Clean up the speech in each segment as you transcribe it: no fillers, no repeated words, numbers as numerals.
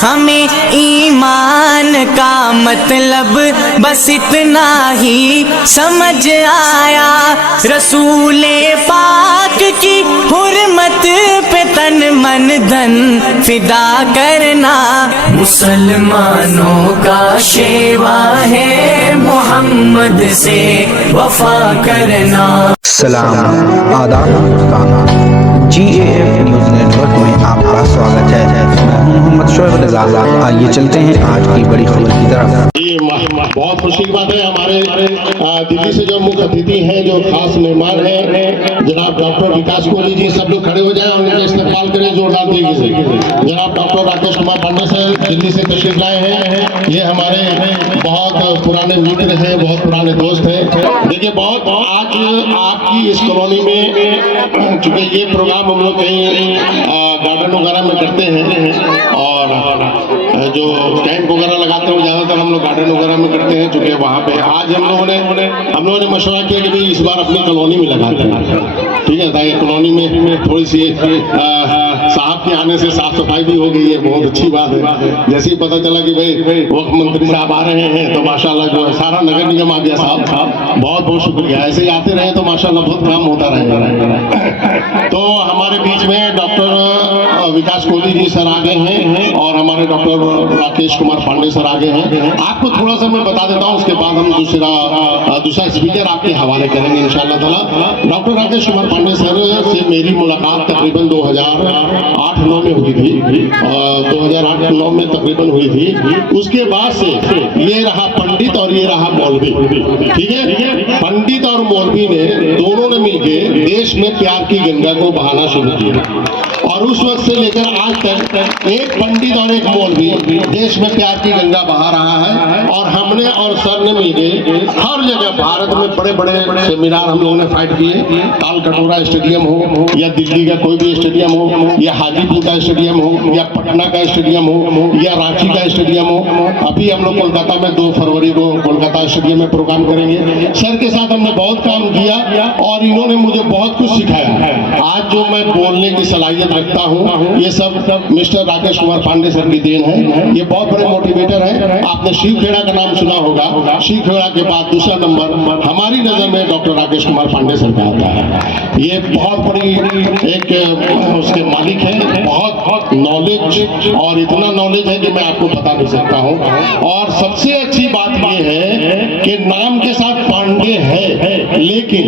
हमें ईमान का मतलब बस इतना ही समझ आया। रसूले पाक की हुर्मत पे तन मन धन फिदा करना मुसलमानों का शेवा है, मोहम्मद से वफा करना। सलाम आदाब दोस्ताना, GAF न्यूज़ नेटवर्क में आपका स्वागत है। मैं हूं मोहम्मद शोएब रज़ा। आइए चलते हैं आज की बड़ी खबर की तरफ। बहुत खुशी की बात है, हमारे दिल्ली से जो मुख्य अतिथि हैं, जो खास मेहमान हैं, जनाब डॉक्टर विकास कोहली जी, सब लोग खड़े हो जाएं और उनका इस्तेमाल करें जोरदार तरीके से। जनाब डॉक्टर राकेश कुमार पांडे सर दिल्ली से तशरीफ लाए हैं। ये हमारे बहुत पुराने मित्र हैं, बहुत पुराने दोस्त हैं। देखिए, बहुत आज आपकी इस कॉलोनी में, चूंकि ये प्रोग्राम हम लोग कहीं गार्डन वगैरह में करते हैं और जो कैंप वगैरह लगाते हैं ज़्यादातर हम लोग गार्डन वगैरह में करते हैं, चूंकि वहाँ पे आज हम लोगों ने मशवरा किया कि भाई इस बार अपनी कॉलोनी में लगाते हैं, ठीक है, ताकि कॉलोनी में थोड़ी सी साहब के आने से साफ सफाई भी हो गई है, बहुत अच्छी बात है। जैसे ही पता चला कि भाई वक्त मंत्री साहब आ रहे हैं तो माशाल्लाह जो है सारा नगर निगम आ गया साहब, बहुत बहुत शुक्रिया। ऐसे ही आते रहे तो माशाल्लाह बहुत काम होता रहेगा। तो हमारे बीच में डॉक्टर विकास कोहली जी सर आ गए हैं और हमारे डॉक्टर राकेश कुमार पांडे सर आ गए हैं। आपको थोड़ा सा मैं बता देता हूँ, उसके बाद हम दूसरा स्पीकर आपके हवाले करेंगे इंशाअल्लाह ताला। डॉक्टर राकेश कुमार पांडे सर से मेरी मुलाकात तकरीबन 2008-9 में हुई थी, 2008-9 में तकरीबन हुई थी। उसके बाद से ये रहा पंडित और ये रहा मौलवी, ठीक है। पंडित और मौलवी ने दोनों ने मिलकर देश में प्यार की गंगा को बहाना शुरू किया और उस वक्त से लेकर आज तक एक पंडित और एक मौलवी देश में प्यार की गंगा बहा रहा है। और हमने और सर ने मिलकर हर जगह भारत में बड़े बड़े सेमिनार हम लोगों ने फाइट किए। ताल कटोरा स्टेडियम हो या दिल्ली का कोई भी स्टेडियम हो या हाजीपुर का स्टेडियम हो या पटना का स्टेडियम हो या रांची का स्टेडियम हो। अभी हम लोग कोलकाता में 2 फरवरी को कोलकाता स्टेडियम में प्रोग्राम करेंगे। सर के साथ हमने बहुत काम किया और इन्होंने मुझे बहुत कुछ सिखाया। आज जो मैं बोलने की सलाहियत रखता हूँ ये सब मिस्टर राकेश कुमार पांडे सर की देन है। ये बहुत बड़े मोटिवेटर है। आपने शिव खेड़ा का नाम सुना होगा, शिव खेड़ा के बाद दूसरा नंबर हमारी नजर में डॉक्टर राकेश कुमार पांडे सर का आता है। ये बहुत बड़ी एक उसके मालिक है, बहुत नॉलेज और इतना नॉलेज है कि मैं आपको बता नहीं सकता हूँ। और सबसे अच्छी बात ये है कि नाम के साथ पांडे है, लेकिन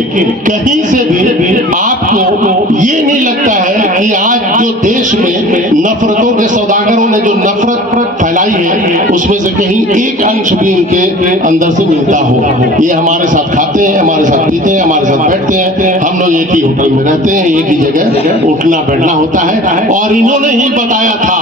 कहीं से भी आपको ये नहीं लगता है कि आज जो देश में नफरतों के सौदागरों ने जो नफरत फैलाई है उसमें से कहीं एक अंश भी इनके अंदर से मिलता हो। ये हमारे साथ खाते हैं, हमारे साथ पीते हैं, हमारे साथ बैठते हैं, हम लोग एक ही होटल में रहते हैं, एक ही जगह उठना बैठना होता है। और इन्होंने ही बताया था,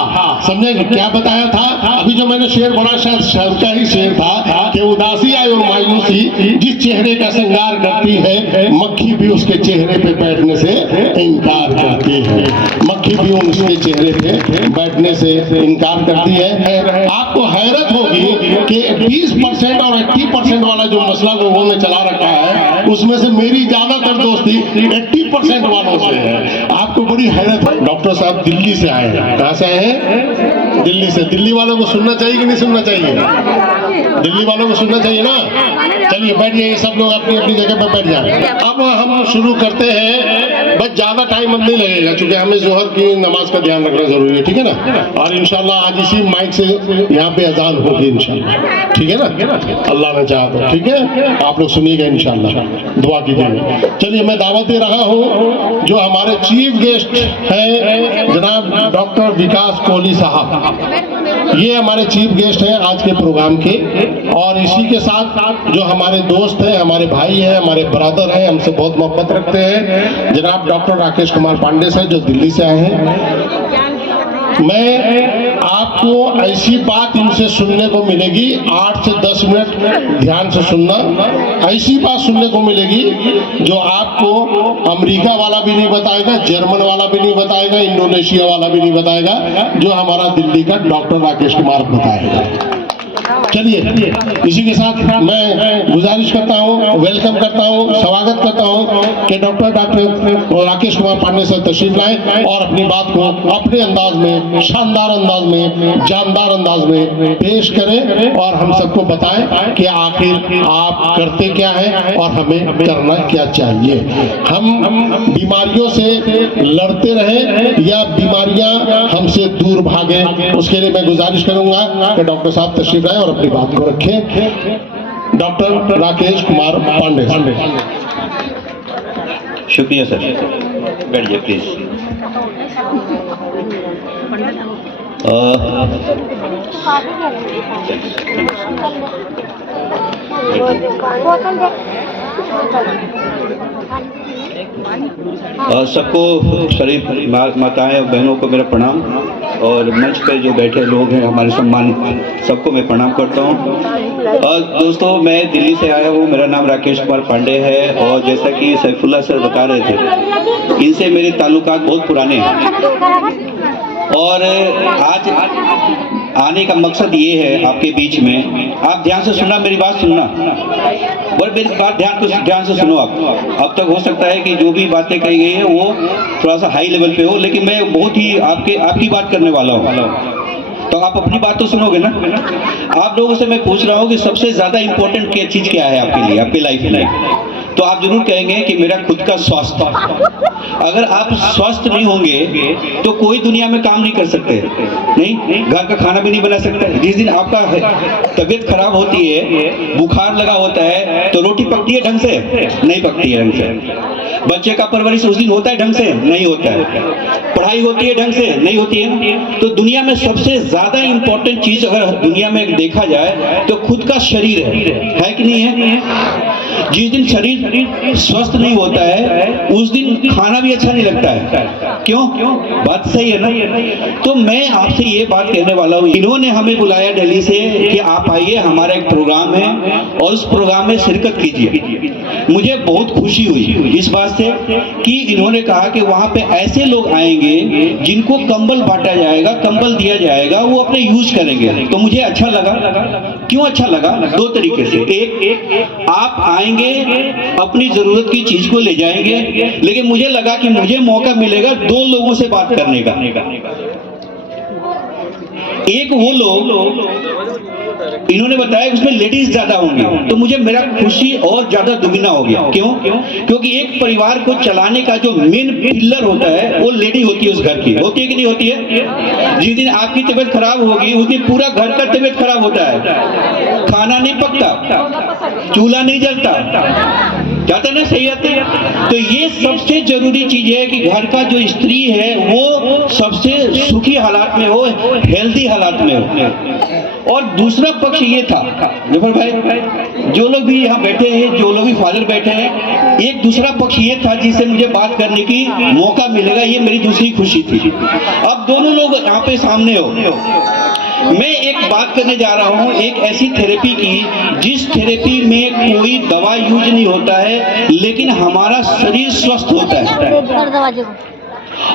समझे क्या बताया था? अभी जो मैंने शेर बना शायद शहर का ही शेर था कि उदासी आई और मायूसी जिस चेहरे का श्रृंगार करती है, मक्खी भी उसके चेहरे पे बैठने से इनकार करती है। मक्खी भी उसके चेहरे पे बैठने से इनकार करती है। आपको हैरत होगी कि 20% और 80% वाला जो मसला लोगों ने चला रखा है उसमें से मेरी ज्यादातर दोस्ती 80% वालों से है। आपको बड़ी हैरत है। डॉक्टर साहब दिल्ली से आए हैं। कहाँ से आए हैं? दिल्ली से। दिल्ली वालों को सुनना चाहिए कि नहीं सुनना चाहिए? दिल्ली वालों को सुनना चाहिए ना। चलिए बैठिए, सब लोग अपनी अपनी जगह पर बैठ जाए। अब हम शुरू करते हैं। बस ज्यादा टाइम अब नहीं लगेगा क्योंकि हमें जोहर की नमाज का ध्यान रखना जरूरी है, ठीक है ना। और इंशाल्लाह आज इसी माइक से यहाँ पे अजान होगी इंशाल्लाह, ठीक है ना, अल्लाह ने चाहा तो, ठीक है। आप लोग सुनिएगा इंशाल्लाह, दुआ कीजिएगा। चलिए मैं दावत दे रहा हूँ जो हमारे चीफ गेस्ट हैं जनाब डॉक्टर विकास कोहली साहब। ये हमारे चीफ गेस्ट हैं आज के प्रोग्राम के। और इसी के साथ जो हमारे दोस्त हैं, हमारे भाई हैं, हमारे ब्रदर हैं, हमसे बहुत मोहब्बत रखते हैं, जनाब डॉक्टर राकेश कुमार पांडे सर जो दिल्ली से आए हैं। मैं आपको ऐसी बात इनसे सुनने को मिलेगी, 8 से 10 मिनट ध्यान से सुनना। ऐसी बात सुनने को मिलेगी जो आपको अमेरिका वाला भी नहीं बताएगा, जर्मन वाला भी नहीं बताएगा, इंडोनेशिया वाला भी नहीं बताएगा, जो हमारा दिल्ली का डॉक्टर राकेश कुमार बताएगा। चलिए इसी के साथ मैं गुजारिश करता हूँ, वेलकम करता हूँ, स्वागत करता हूँ कि डॉक्टर राकेश कुमार पांडे सर तशरीफ लाए और अपनी बात को अपने अंदाज में, शानदार अंदाज में, जानदार अंदाज में पेश करें और हम सबको बताएं कि आखिर आप करते क्या है और हमें करना क्या चाहिए। हम बीमारियों से लड़ते रहें या बीमारियां हमसे दूर भागे, उसके लिए मैं गुजारिश करूंगा कि डॉक्टर साहब तशरीफ लाए और अपनी बात को रखें। डॉक्टर राकेश कुमार पांडे। शुक्रिया सर, बैठ जाइए प्लीज। सबको शरीफ माताएं और बहनों को मेरा प्रणाम और मंच पर जो बैठे लोग हैं हमारे सम्मानित, सबको मैं प्रणाम करता हूं। और दोस्तों, मैं दिल्ली से आया हूं, मेरा नाम राकेश कुमार पांडे है और जैसा कि सैफुल्लाह सर बता रहे थे, इनसे मेरे ताल्लुकात बहुत पुराने हैं और आज आने का मकसद ये है आपके बीच में। आप ध्यान से सुनना, मेरी बात सुनना और मेरी बात ध्यान से सुनो। आप अब तक हो सकता है कि जो भी बातें कही गई है वो थोड़ा सा हाई लेवल पे हो, लेकिन मैं बहुत ही आपकी बात करने वाला हूँ, तो आप अपनी बात तो सुनोगे ना। आप लोगों से मैं पूछ रहा हूँ कि सबसे ज्यादा इंपॉर्टेंट क्या चीज क्या है आपके लिए, आपकी लाइफ में? तो आप जरूर कहेंगे कि मेरा खुद का स्वास्थ्य। अगर आप स्वस्थ नहीं होंगे तो कोई दुनिया में काम नहीं कर सकते, नहीं, घर का खाना भी नहीं बना सकते। जिस दिन आपका तबीयत खराब होती है, बुखार लगा होता है, तो रोटी पकती है ढंग से? नहीं पकती है ढंग से। बच्चे का परवरिश उस दिन होता है ढंग से? नहीं होता है। पढ़ाई होती है ढंग से? नहीं होती है। तो दुनिया में सबसे ज्यादा इंपॉर्टेंट चीज अगर दुनिया में देखा जाए तो खुद का शरीर है कि नहीं है? जिस दिन शरीर स्वस्थ नहीं होता है उस दिन खाना भी अच्छा नहीं लगता है। क्यों? बात सही है ना? तो मैं आपसे ये बात कहने वाला हूँ, इन्होंने हमें बुलाया दिल्ली से कि आप आइए, हमारा एक प्रोग्राम है और उस प्रोग्राम में शिरकत कीजिए। मुझे बहुत खुशी हुई इस बात से कि इन्होंने कहा कि वहां पे ऐसे लोग आएंगे जिनको कंबल बांटा जाएगा, कंबल दिया जाएगा, वो अपने यूज करेंगे। तो मुझे अच्छा लगा। क्यों अच्छा लगा? दो तरीके से। एक, आप आएंगे अपनी जरूरत की चीज को ले जाएंगे, लेकिन मुझे लगा कि मुझे मौका मिलेगा दो लोगों से बात करने का। एक वो लोग, इन्होंने बताया उसमें लेडीज ज्यादा होंगी, तो मुझे मेरा खुशी और ज्यादा दुगना हो गया। क्यों? क्योंकि एक परिवार को चलाने का जो मेन पिलर होता है वो लेडी होती है, उस घर की। होती है कि नहीं होती है? जिस दिन आपकी तबीयत खराब होगी उस दिन पूरा घर का तबीयत खराब होता है। खाना नहीं पकता, चूल्हा नहीं जलता, जाता नहीं, सही आते। तो ये सबसे जरूरी चीज है कि घर का जो स्त्री है वो सबसे सुखी हालात में हो, हेल्दी हालात में हो। और दूसरा पक्ष ये था, जफर भाई, जो लोग भी यहाँ बैठे हैं, जो लोग भी फादर बैठे हैं, एक दूसरा पक्ष ये था जिससे मुझे बात करने की मौका मिलेगा, ये मेरी दूसरी खुशी थी। अब दोनों लोग यहाँ पे सामने हो। मैं एक बात करने जा रहा हूँ, एक ऐसी थेरेपी की जिस थेरेपी में कोई दवा यूज नहीं होता है, लेकिन हमारा शरीर स्वस्थ होता है।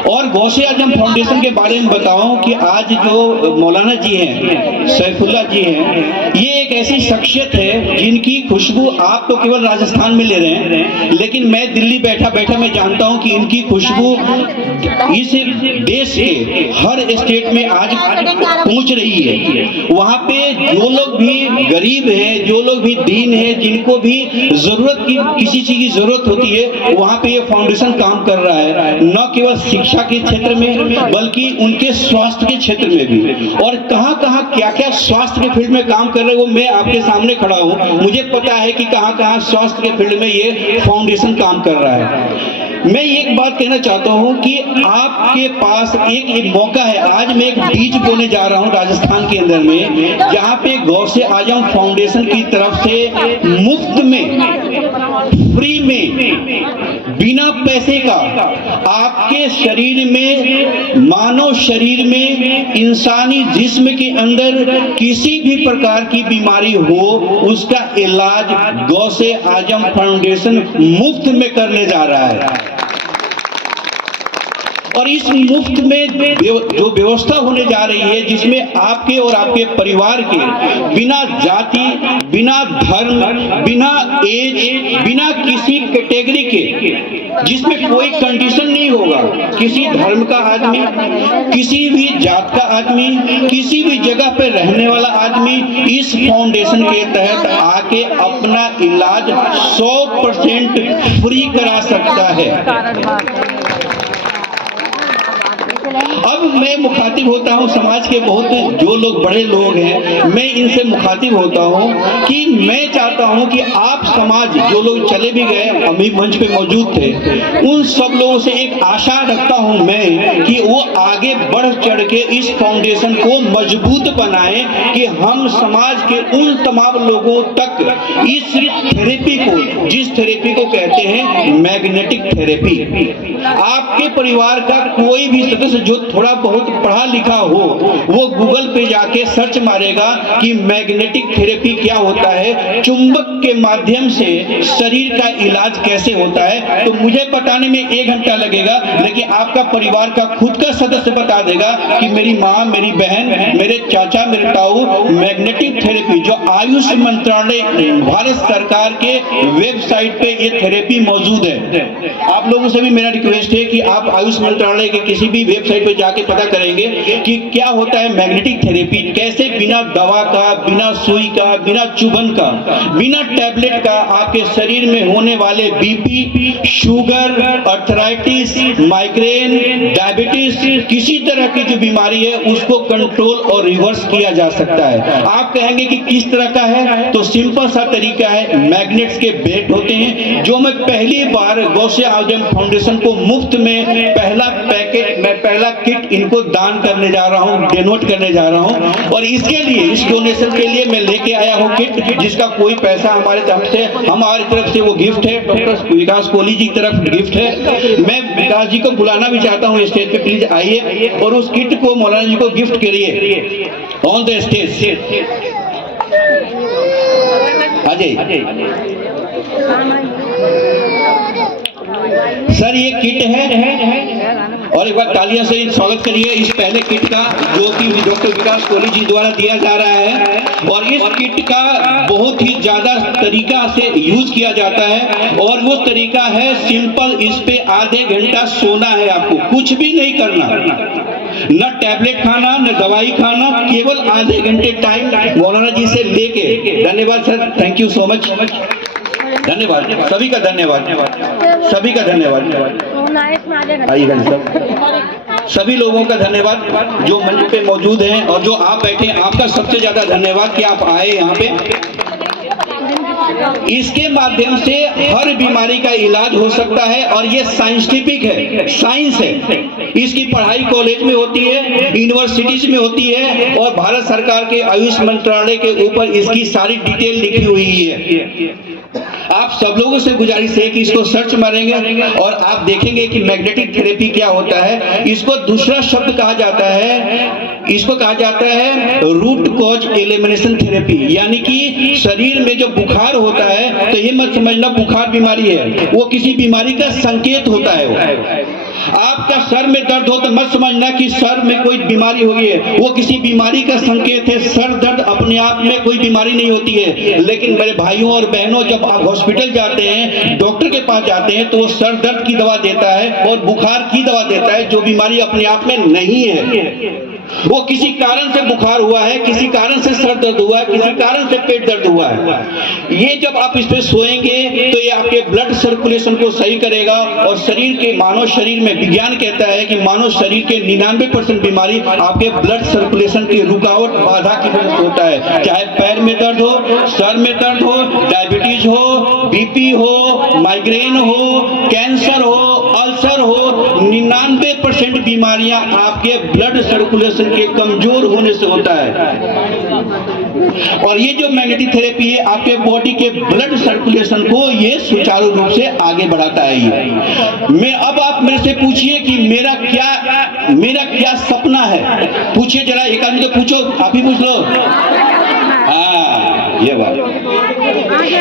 और गौसे आजम फाउंडेशन के बारे में बताऊं कि आज जो मौलाना जी हैं, सैफुल्लाह जी हैं, ये एक ऐसी शख्सियत है जिनकी खुशबू आप तो केवल राजस्थान में ले रहे हैं, लेकिन मैं दिल्ली बैठा बैठा मैं जानता हूं कि इनकी खुशबू इस देश के हर स्टेट में आज पहुंच रही है। वहां पे जो लोग भी गरीब हैं, जो लोग भी दीन है, जिनको भी जरूरत की किसी चीज की जरूरत होती है, वहां पे ये फाउंडेशन काम कर रहा है, न केवल शिक्षा के क्षेत्र में बल्कि उनके स्वास्थ्य के क्षेत्र में भी। और कहां कहां क्या क्या स्वास्थ्य के फील्ड में काम कर रहे हैं वो मैं आपके सामने खड़ा हूं। मुझे पता है कि कहां कहां स्वास्थ्य के फील्ड में ये फाउंडेशन काम कर रहा है। मैं एक बात कहना चाहता हूं कि आपके पास एक मौका है। आज मैं एक बीज बोने जा रहा हूं राजस्थान के अंदर में, जहां पे गौसे आजम फाउंडेशन की तरफ से मुफ्त में, फ्री में, बिना पैसे का आपके शरीर में, मानव शरीर में, इंसानी जिस्म के अंदर किसी भी प्रकार की बीमारी हो, उसका इलाज गौसे आजम फाउंडेशन मुफ्त में करने जा रहा है। और इस मुफ्त में जो व्यवस्था होने जा रही है, जिसमें आपके और आपके परिवार के बिना जाति, बिना धर्म, बिना एज, बिना किसी कैटेगरी के, जिसमें कोई कंडीशन नहीं होगा, किसी धर्म का आदमी, किसी भी जात का आदमी, किसी भी जगह पर रहने वाला आदमी इस फाउंडेशन के तहत आके अपना इलाज 100% फ्री करा सकता है। अब मैं मुखातिब होता हूं समाज के बहुत जो लोग बड़े लोग हैं, मैं इनसे मुखातिब होता हूं कि मैं चाहता हूं कि आप समाज, जो लोग चले भी गए, अभी मंच पे मौजूद थे, उन सब लोगों से एक आशा रखता हूं मैं कि वो आगे बढ़ चढ़ के इस फाउंडेशन को मजबूत बनाएं कि हम समाज के उन तमाम लोगों तक इस थेरेपी को, जिस थेरेपी को कहते हैं मैग्नेटिक थेरेपी, आपके परिवार का कोई भी सदस्य जो थोड़ा बहुत पढ़ा लिखा हो, वो गूगल पे जाके सर्च मारेगा कि मैग्नेटिक थेरेपी क्या होता है, चुंबक के माध्यम से शरीर का इलाज कैसे होता है। तो मुझे बताने में 1 घंटा लगेगा, लेकिन आपका परिवार का खुद का सदस्य बता देगा कि मेरी माँ, मेरी बहन, मेरे चाचा, मेरे ताऊ मैग्नेटिक थेरेपी, जो आयुष मंत्रालय भारत सरकार के वेबसाइट पे ये थेरेपी मौजूद है। आप लोगों से भी मेरा रिक्वेस्ट है कि आप आयुष मंत्रालय के किसी भी वेबसाइट पे जाके पता करेंगे कि क्या होता है मैग्नेटिक थेरेपी, कैसे बिना दवा का, बिना सुई का, बिना चुभन का, बिना टैबलेट का आपके शरीर में होने वाले BP, sugar, arthritis, migraine, diabetes, किसी तरह की जो बीमारी है उसको कंट्रोल और रिवर्स किया जा सकता है। आप कहेंगे कि किस तरह का है, तो सिंपल सा तरीका है, मैग्नेट्स के बेल्ट होते हैं, जो मैं पहली बार गौसे आजम फाउंडेशन को मुफ्त में पहला पैकेट, मैं पहला किट इनको दान करने जा रहा हूं, डोनेट करने जा रहा हूं। और इसके लिए, इस डोनेशन के लिए मैं लेके आया हूं किट, जिसका कोई पैसा हमारी तरफ से वो गिफ्ट है, डॉक्टर विकास कोहली जी की तरफ गिफ्ट है। मैं विकास जी को बुलाना भी चाहता हूं स्टेज पे, प्लीज आइए और उस किट को मौलाना जी को गिफ्ट करिए ऑन द स्टेज। आ जाइए सर, ये किट है और एक बार तालियां से स्वागत करिए इस पहले किट का, जो कि डॉक्टर विकास कोहली जी द्वारा दिया जा रहा है। और इस किट का बहुत ही ज्यादा तरीका से यूज किया जाता है, और वो तरीका है सिंपल, इस पे आधे घंटा सोना है, आपको कुछ भी नहीं करना, न टैबलेट खाना, न दवाई खाना, केवल आधे घंटे टाइम मौलाना जी से लेके। धन्यवाद sir, thank you so much, धन्यवाद, सभी का धन्यवाद, सभी का धन्यवाद। आइएगा सर, सभी लोगों का धन्यवाद जो मंच पे मौजूद हैं, और जो आप बैठे हैं आपका सबसे ज्यादा धन्यवाद कि आप आए यहाँ पे। इसके माध्यम से हर बीमारी का इलाज हो सकता है, और ये साइंटिफिक है, साइंस है। इसकी पढ़ाई कॉलेज में होती है, यूनिवर्सिटीज में होती है, और भारत सरकार के आयुष मंत्रालय के ऊपर इसकी सारी डिटेल लिखी हुई है। आप सब लोगों से गुजारिश है कि इसको सर्च मारेंगे और आप देखेंगे कि मैग्नेटिक थेरेपी क्या होता है। इसको दूसरा शब्द कहा जाता है, इसको कहा जाता है रूट कॉज एलिमिनेशन थेरेपी, यानी कि शरीर में जो बुखार होता है, तो ये मत समझना बुखार बीमारी है, वो किसी बीमारी का संकेत होता है। वो आपका सर में दर्द हो तो मत समझना कि सर में कोई बीमारी हुई है, वो किसी बीमारी का संकेत है। सर दर्द अपने आप में कोई बीमारी नहीं होती है, लेकिन मेरे भाइयों और बहनों, जब आप हॉस्पिटल जाते हैं, डॉक्टर के पास जाते हैं, तो वो सर दर्द की दवा देता है और बुखार की दवा देता है, जो बीमारी अपने आप में नहीं है। वो किसी कारण से बुखार हुआ है, किसी कारण से सर दर्द हुआ है, किसी कारण से पेट दर्द हुआ है। ये जब आप इस पे सोएंगे तो ये आपके ब्लड सर्कुलेशन को सही करेगा, और शरीर के, मानव शरीर में विज्ञान कहता है कि मानव शरीर के 99% बीमारी आपके ब्लड सर्कुलेशन की रुकावट, बाधा की वजह से होता है। चाहे पैर में दर्द हो, सर में दर्द हो, डायबिटीज हो, बीपी हो, माइग्रेन हो, कैंसर हो, अल्सर हो, 99% बीमारियां आपके ब्लड सर्कुलेशन के कमजोर होने से होता है। और ये जो मैग्नेटिक थेरेपी है, आपके बॉडी के ब्लड सर्कुलेशन को ये सुचारू रूप से आगे बढ़ाता है। ये अब आप मेरे से पूछिए कि मेरा क्या सपना है, पूछिए जरा, एक आदमी तो पूछो, आप ही पूछ लो। हाँ, ये बात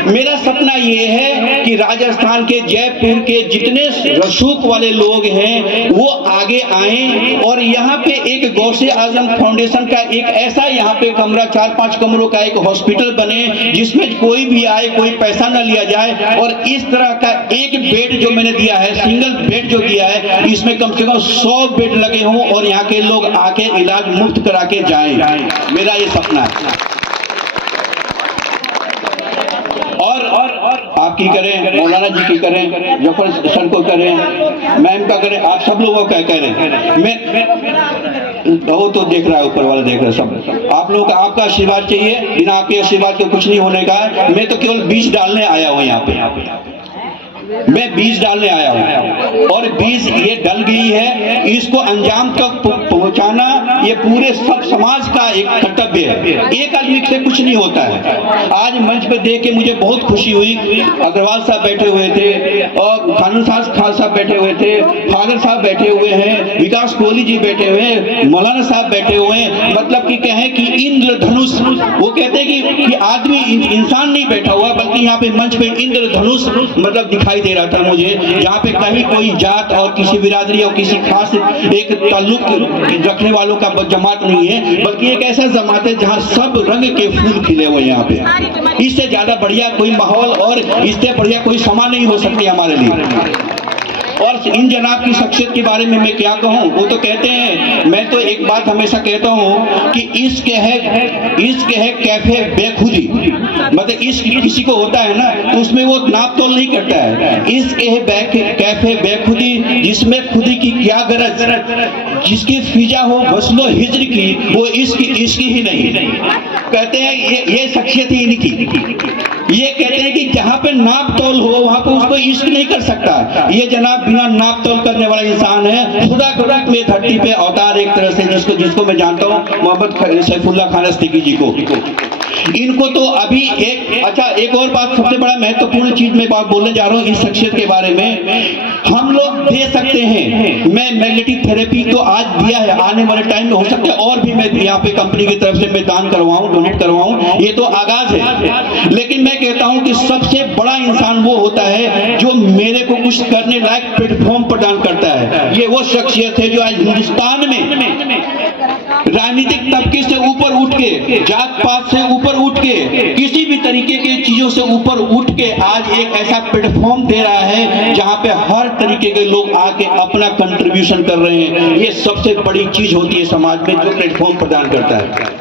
मेरा सपना ये है कि राजस्थान के जयपुर के जितने रसूख वाले लोग हैं वो आगे आएं और यहाँ पे एक गौसे आजम फाउंडेशन का एक ऐसा यहाँ पे कमरा 4-5 कमरों का एक हॉस्पिटल बने जिसमें कोई भी आए, कोई पैसा ना लिया जाए। और इस तरह का एक बेड जो मैंने दिया है, सिंगल बेड जो दिया है, इसमें कम से कम 100 बेड लगे हों और यहाँ के लोग आके इलाज मुफ्त करा के जाएं। मेरा ये सपना है। और आप की करें, मौलाना जी की करें, जफर सर को करें, मैम का करें, आप सब लोगों का करें। मैं वो तो देख रहा है, ऊपर वाला देख रहा है सब। आप लोगों का, आपका आशीर्वाद चाहिए। बिना आपके आशीर्वाद के कुछ नहीं होने का है। मैं तो केवल बीज डालने आया हूँ यहाँ पे, मैं बीज डालने आया हूँ और बीज ये डल गई है, इसको अंजाम तक पहुंचाना ये पूरे सब समाज का एक कर्तव्य है। एक आदमी से कुछ नहीं होता है। आज मंच पे देख के मुझे बहुत खुशी हुई। अग्रवाल साहब बैठे हुए थे और खान साहब बैठे हुए थे, फादर साहब बैठे हुए हैं, विकास कोहली जी बैठे हुए हैं, मौलाना साहब बैठे हुए हैं। मतलब कि कहें कि इंद्रधनुष, वो कहते हैं कि आदमी इंसान नहीं बैठा हुआ, बल्कि यहाँ पे मंच पे इंद्रधनुष मतलब दिखाई दे रहा था मुझे, जहाँ पे कहीं कोई जात और किसी बिरादरी और किसी खास एक ताल्लुक रखने वालों का जमात नहीं है, बल्कि एक ऐसा जमात है जहाँ सब रंग के फूल खिले हुए यहाँ पे। इससे ज्यादा बढ़िया कोई माहौल और इससे बढ़िया कोई समा नहीं हो सकती हमारे लिए। और इन जनाब की शख्सियत के बारे में मैं क्या कहूँ, वो तो कहते हैं, मैं तो एक बात हमेशा कहता हूँ कि इश्क है कैफे बेखुदी। मतलब इश्क किसी को होता है ना तो उसमें वो नाप तोल नहीं करता है। इश्क है कैफे बेखुदी, जिसमें खुदी की क्या गरज, जिसकी फिजा हो वस्लो हिज्र की, वो इश्क ही नहीं। कहते हैं ये शख्सियत ही इनकी। ये कहते हैं कि जहाँ पे नाप तोल हो वहाँ पे उसको इश्क नहीं कर सकता। ये जनाब बिना नाप तोल करने वाला इंसान है। खुदा के रूप में धरती पे अवतार एक तरह से जिसको मैं जानता हूँ, मोहम्मद सैफुल्लाह खान अस्तिकी जी को। इनको तो अभी एक और बात, सबसे बड़ा महत्वपूर्ण चीज मैं बात बोलने जा रहा हूँ इस शख्सियत के बारे में। हम लोग दे सकते हैं। मैं मैग्नेटिक थेरेपी तो आज दिया है, आने वाले टाइम में हो सकता है और भी मैं यहाँ पे कंपनी की तरफ से मैं दान करवाऊं, डोनेट करवाऊं, ये तो आगाज है। लेकिन मैं कहता हूं कि सबसे बड़ा इंसान वो होता है जो मेरे को कुछ करने लायक प्लेटफॉर्म प्रदान करता है। ये वो शख्सियत है जो आज हिंदुस्तान में राजनीतिक तबके से ऊपर उठ के, जात पात से ऊपर उठ के, किसी भी तरीके की चीजों से ऊपर उठ के आज एक ऐसा प्लेटफॉर्म दे रहा है जहां पे हर तरीके के लोग आके अपना कंट्रीब्यूशन कर रहे हैं। ये सबसे बड़ी चीज होती है समाज में जो प्लेटफॉर्म प्रदान करता है।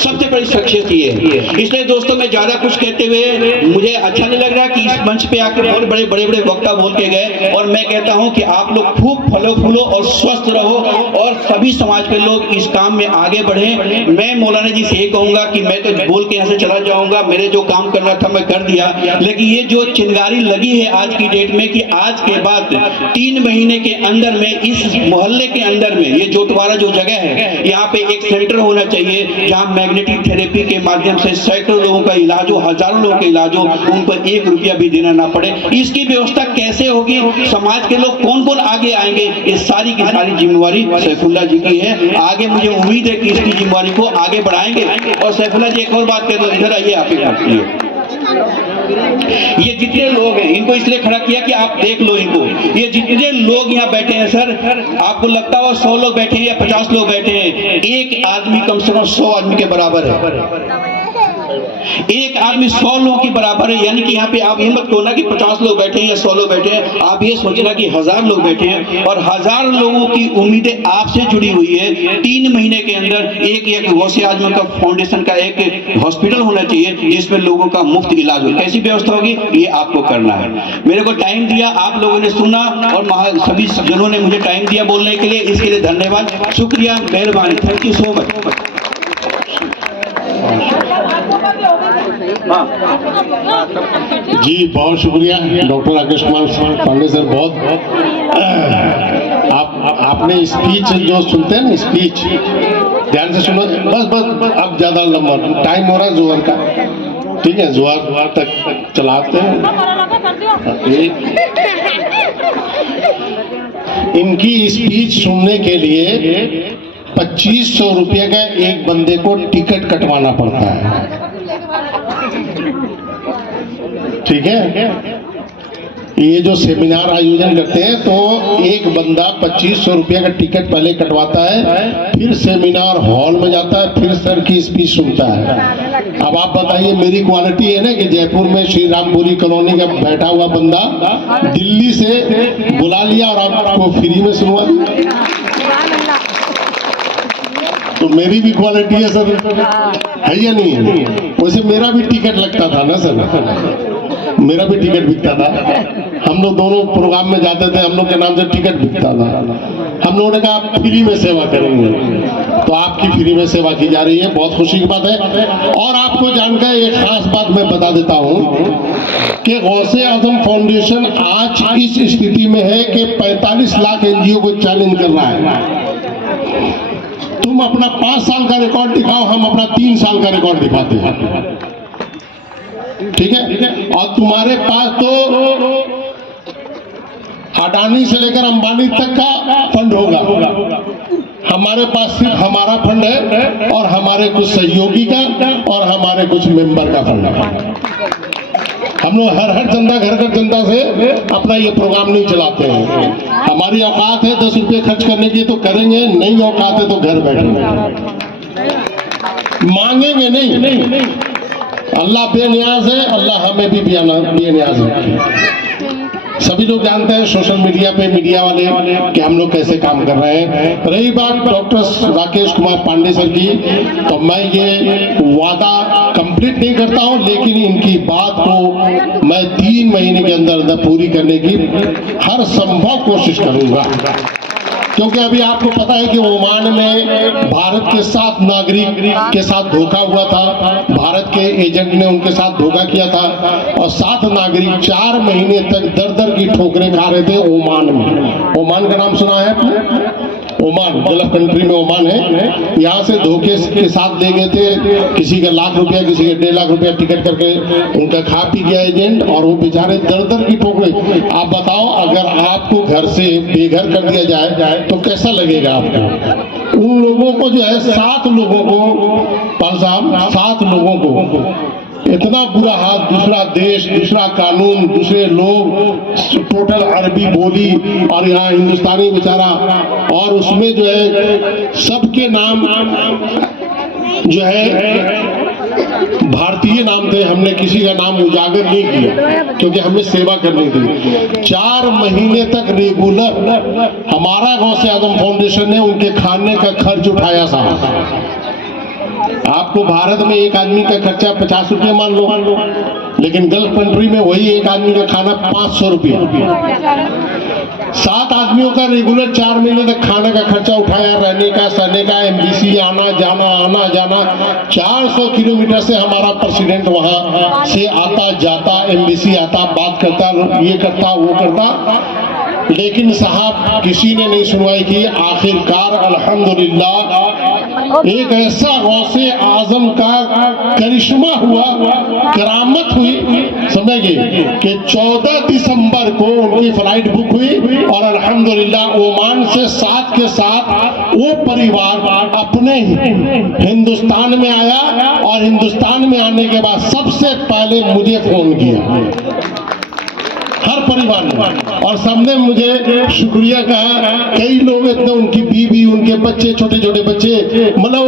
सबसे बड़ी शख्सियत ये है। इसलिए दोस्तों मैं ज्यादा कुछ कहते हुए मुझे अच्छा नहीं लग रहा कि इस मंच पे आकर और बड़े वक्ता बोल के गए। और मैं कहता हूं कि आप लोग खूब फलो फूलो और स्वस्थ रहो और सभी समाज के लोग इस काम में आगे बढ़े। मैं मौलाना जी से ये कहूंगा कि मैं तो बोल के यहाँ से चला जाऊंगा, मेरे जो काम करना था मैं कर दिया, लेकिन ये जो चिंगारी लगी है आज की डेट में कि आज के बाद 3 महीने के अंदर में इस मोहल्ले के अंदर में, ये जोतवाड़ा जो जगह है, यहाँ पे एक सेंटर होना चाहिए जहाँ मैग्नेटिक थेरेपी के माध्यम से सैकड़ों लोगों का इलाज हो, हजारों लोगों का इलाज हो, उनको 1 रुपया भी देना ना पड़े। इसकी व्यवस्था कैसे होगी, समाज के लोग कौन कौन आगे आएंगे, ये सारी की सारी जिम्मेवारी सैफुल्लाह जी की है। आगे मुझे उम्मीद है कि इसकी जिम्मेवारी को आगे बढ़ाएंगे। और सैफुल्लाह जी एक और बात कर दो, इधर आइए, आप ये जितने लोग हैं इनको इसलिए खड़ा किया कि आप देख लो इनको। ये जितने लोग यहाँ बैठे हैं सर, आपको लगता है 100 लोग बैठे हैं या 50 लोग बैठे हैं, एक आदमी कम से कम 100 आदमी के बराबर है। एक आदमी 100 लोगों के बराबर है। यानी कि यहाँ पे आप ये मत कहना कि 50 लोग बैठे हैं या 100 लोग बैठे हैं, आप ये सोचना कि 1000 लोग बैठे हैं और 1000 लोगों की उम्मीदें आपसे जुड़ी हुई है। 3 महीने के अंदर एक गौसे आजम का फाउंडेशन का एक हॉस्पिटल होना चाहिए जिसमें लोगों का मुफ्त इलाज हो। कैसी व्यवस्था होगी ये आपको करना है। मेरे को टाइम दिया, आप लोगों ने सुना और सभी जनों ने मुझे टाइम दिया बोलने के लिए, इसके लिए धन्यवाद, शुक्रिया, मेहरबानी, थैंक यू सो मच। जी बहुत शुक्रिया डॉक्टर राकेश कुमार पांडे सर, बहुत आपने स्पीच जो सुनते हैं ना, स्पीच ध्यान से सुनो, बस अब ज्यादा लंबा टाइम हो रहा है जोहर का, ठीक है, जोहर तक चलाते हैं। इनकी स्पीच सुनने के लिए 2500 रुपये का एक बंदे को टिकट कटवाना पड़ता है। ठीक है। ये जो सेमिनार आयोजन करते हैं तो एक बंदा 2500 रुपया का टिकट पहले कटवाता है, फिर सेमिनार हॉल में जाता है, फिर सर की स्पीच सुनता है। अब आप बताइए मेरी क्वालिटी है ना कि जयपुर में श्री रामपुरी कॉलोनी का बैठा हुआ बंदा दिल्ली से बुला लिया और आपको फ्री में सुनवा दिया, तो मेरी भी क्वालिटी है सर, है या नहीं है? वैसे मेरा भी टिकट लगता था ना सर, मेरा भी टिकट बिकता था। हम लोग दोनों प्रोग्राम में जाते थे, हम लोग के नाम से टिकट बिकता था। हम लोगों ने कहा फ्री में सेवा करेंगे, तो आपकी फ्री में सेवा की जा रही है, बहुत खुशी की बात है। और आपको जानकर एक खास बात मैं बता देता हूँ कि गौसे आजम फाउंडेशन आज इस स्थिति में है कि 45 लाख एनजीओ को चैलेंज कर रहा है। तुम अपना 5 साल का रिकॉर्ड दिखाओ, हम अपना 3 साल का रिकॉर्ड दिखाते हैं, ठीक है। और तुम्हारे पास तो अडानी से लेकर अंबानी तक का फंड होगा, हमारे पास सिर्फ हमारा फंड है और हमारे कुछ सहयोगी का और हमारे कुछ मेंबर का फंड है। हम लोग हर जनता घर जनता से अपना ये प्रोग्राम नहीं चलाते हैं। हमारी औकात है 10 रुपये खर्च करने की तो करेंगे, नहीं औकात है तो घर बैठेंगे, मांगेंगे नहीं। अल्लाह बेनियाज है, अल्लाह हमें भी बेनियाज रखे। सभी लोग जानते हैं सोशल मीडिया पे मीडिया वाले कि हम लोग कैसे काम कर रहे हैं। रही बात डॉक्टर राकेश कुमार पांडे सर की, तो मैं ये वादा कंप्लीट नहीं करता हूं, लेकिन इनकी बात को मैं 3 महीने के अंदर अंदर पूरी करने की हर संभव कोशिश करूंगा। क्योंकि अभी आपको पता है कि ओमान में भारत के 7 नागरिक के साथ धोखा हुआ था, भारत के एजेंट ने उनके साथ धोखा किया था और 7 नागरिक 4 महीने तक दर दर की ठोकरें खा रहे थे ओमान में। ओमान का नाम सुना है आपने? ओमान गल्फ कंट्री में ओमान है। यहाँ से धोखे के साथ ले गए थे, किसी का लाख रुपया, किसी का 1.5 लाख रुपया टिकट करके उनका खा पी गया एजेंट, और वो बेचारे दर दर की ठोकरें। आप बताओ अगर आपको घर से बेघर कर दिया जाए तो कैसा लगेगा आपको? उन लोगों को जो है 7 लोगों को, पाल साहब 7 लोगों को इतना बुरा हाल, दूसरा देश, दूसरा कानून, दूसरे लोग, टोटल अरबी बोली और यहाँ हिंदुस्तानी बेचारा, और उसमें जो है सबके नाम जो है भारतीय नाम थे। हमने किसी का नाम उजागर नहीं किया क्योंकि हमें सेवा करनी थी। 4 महीने तक रेगुलर हमारा गौसे आजम फाउंडेशन ने उनके खाने का खर्च उठाया साहब। आपको भारत में एक आदमी का खर्चा 50 रुपये मान लो, लेकिन गल्फ कंट्री में वही एक आदमी का खाना 500 रुपया। 7 आदमियों का रेगुलर 4 महीने तक खाने का खर्चा उठाया, रहने का, सहने का, एमबीसी आना जाना 400 किलोमीटर से हमारा प्रेसिडेंट वहां से आता जाता, एमबीसी आता, बात करता, ये करता वो करता, लेकिन साहब किसी ने नहीं सुनवाई की। आखिरकार अल्हम्दुलिल्लाह एक ऐसा गौसे आजम का करिश्मा हुआ, करामत हुई, समझिए कि 14 दिसंबर को उनकी फ्लाइट बुक हुई और अल्हम्दुलिल्लाह ओमान से 7 के साथ वो परिवार अपने हिंदुस्तान में आया, और हिंदुस्तान में आने के बाद सबसे पहले मुझे फोन किया हर परिवार ने, और सबने मुझे शुक्रिया कहा। कई लोग इतने, उनकी बीवी, उनके बच्चे, छोटे छोटे बच्चे, मतलब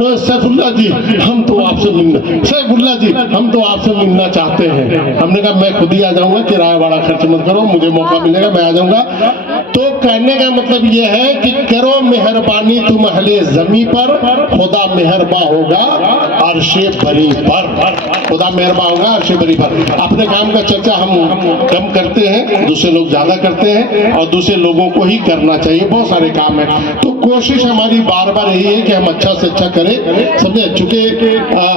वो सैफुल्ला जी हम तो आपसे मिलना, सैफुल्ला जी हम तो आपसे मिलना चाहते हैं। हमने कहा मैं खुद ही आ जाऊंगा, किराया भाड़ा खर्च मत करो, मुझे मौका मिलेगा मैं आ जाऊंगा। तो कहने का मतलब ये है कि करो मेहरबानी तुम अहले जमी पर, खुदा मेहरबा होगा अर्शे बरी पर, खुदा मेहरबा होगा अर्शे बरी पर। अपने काम का चर्चा हम कम करते हैं, दूसरे लोग ज्यादा करते हैं, और दूसरे लोगों को ही करना चाहिए। बहुत सारे काम है, तो कोशिश हमारी बार बार यही है कि हम अच्छा से अच्छा करें, समझे। चूंकि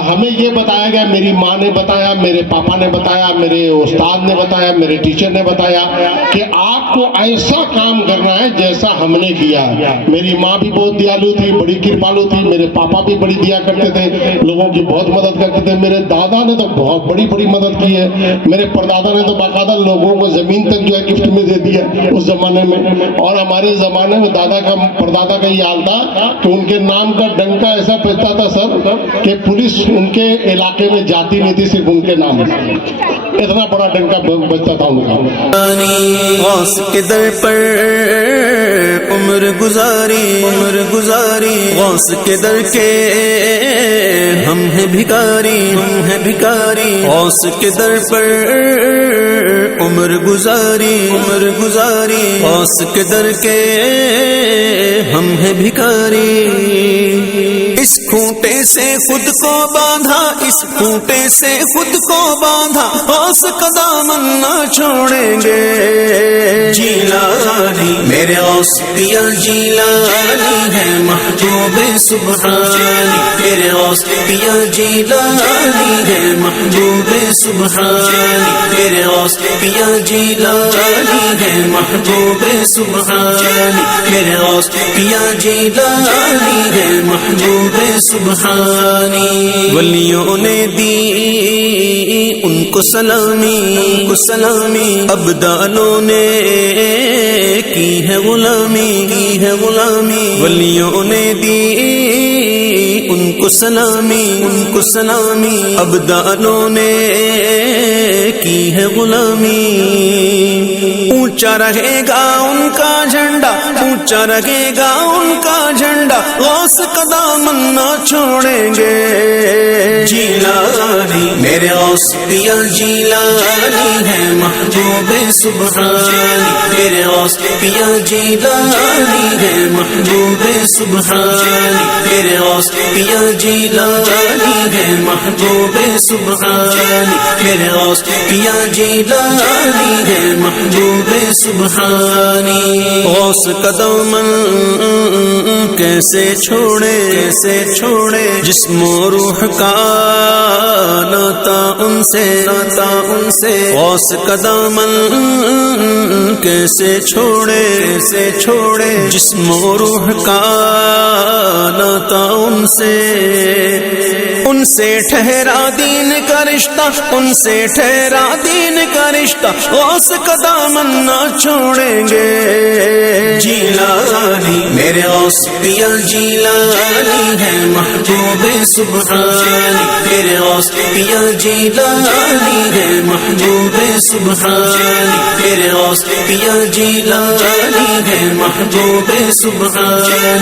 हमें ये बताया गया, मेरी माँ ने बताया, मेरे पापा ने बताया, मेरे उस्ताद ने बताया, मेरे टीचर ने बताया कि आपको ऐसा काम करना है जैसा हमने किया। मेरी माँ भी बहुत दयालु थी, बड़ी कृपालु थी, मेरे पापा भी बड़ी दिया करते थे, लोगों की बहुत मदद करते थे, मेरे दादा ने तो बहुत बड़ी बड़ी मदद की है। मेरे परदादा ने तो बाकायदा लोगों को जमीन तक जो है गिफ्ट में दे दिया उस जमाने में। और हमारे जमाने में दादा का परदादा का ये हाल था कि उनके नाम का डंका ऐसा बजता था सर कि पुलिस उनके इलाके में जाती नहीं थी, सिर्फ उनके नाम, इतना बड़ा डंका बजता था उनका। गौस के दर पर उम्र गुजारी गौस के दर के हम हैं भिखारी गौस के दर पर उम्र गुजारी गौस के दर के हम हैं भिखारी। इस खूंटे से खुद को बांधा, इस खूंटे से खुद को बांधा, गौस का दामन ना छोड़ेंगे। जीलानी मेरे गौस पिया जीलानी है महबूबे सुबहानी, मेरे गौस पिया जीलानी है महबूबे सुबहानी, मेरे गौस पिया जीलानी है महबूबे सुबहानी, मेरे गौस पिया जीलानी है महबूबे सुबहानी। वलियों ने दी उनको सलामी अब्दालों ने की है गुलामी वलियों ने दी उनको सलामी अब्दालों ने की है गुलामी। ऊंचा रहेगा उनका झंडा, ऊंचा रहेगा उनका झंडा, गौस का दामन ना छोड़ेंगे। जीलानी मेरे गौस पिया जीलानी है महबूबे सुबहानी, मेरे गौस पिया जीलानी है महबूबे सुबहानी, मेरे गौस पिया जीलानी है महबूबे सुबहानी, मेरे गौस पिया जीलानी है महबूबे सुबहानी। गौस का दामन कैसे छोड़े जिस्म रूह का नाता उनसे गौस का दामन कैसे छोड़े जिस्म रूह का नाता उनसे ठहरा दीन का रिश्ता, उनसे ठहरा दीन का रिश्ता, गौस का दामन ना छोड़ेंगे। जीलानी मेरे गौस पिया जीलानी है महबूबे सुबहानी, मेरे गौस पिया जीलानी है महबूबे सुबहानी, मेरे गौस पिया जीलानी है महबूबे सुबहानी,